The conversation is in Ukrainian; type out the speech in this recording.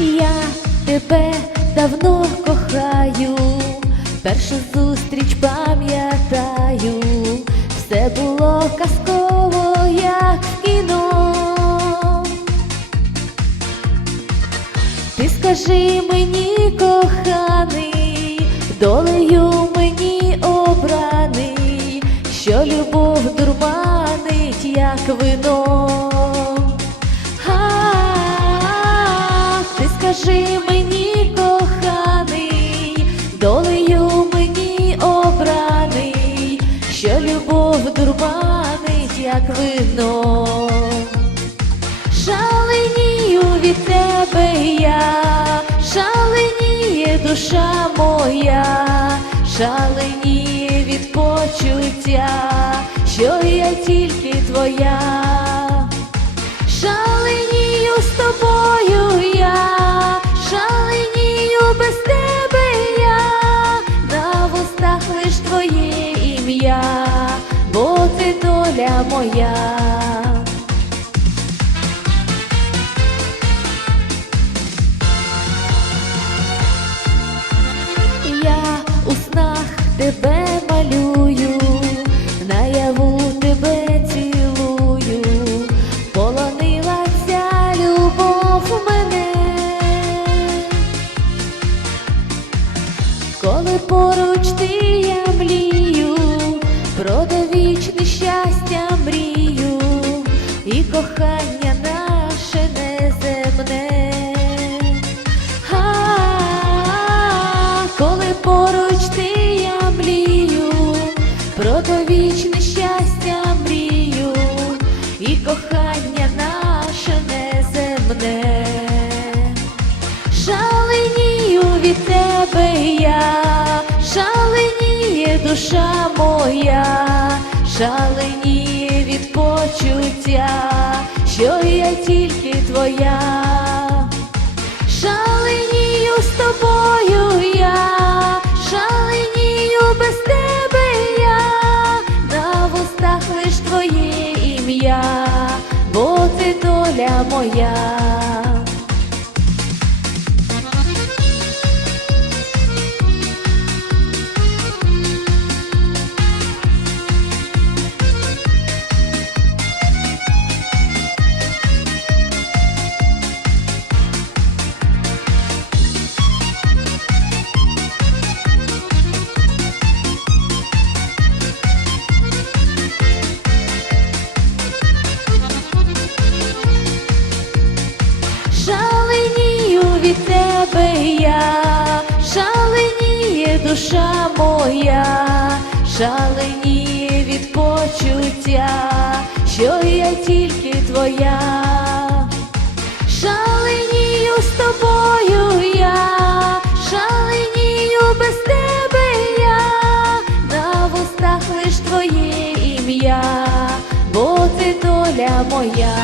Я тебе давно кохаю, першу зустріч пам'ятаю, все було казково, як в кіно. Ти скажи мені, коханий, долею мені обраний, що любов дурманить, як вино. Скажи мені, коханий, долею мені обраний, що любов дурманить, як вино. Шаленію від тебе я, шаленіє душа моя, шаленіє від почуття, що я тільки твоя, бо ти доля моя. Я у снах тебе малюю, наяву тебе цілую, полонила ця любов мене, коли поруч ти я млію, про від тебе я, шаленіє душа моя, шаленіє від почуття, що я тільки твоя. Шаленію з тобою я, шаленію без тебе я, на вустах лиш твоє ім'я, бо ти доля моя. Тебе я, шаленіє душа моя, шаленіє від почуття, що я тільки твоя, шаленію з тобою я, шаленію без тебе я, на вустах лиш твоє ім'я, бо ти доля моя.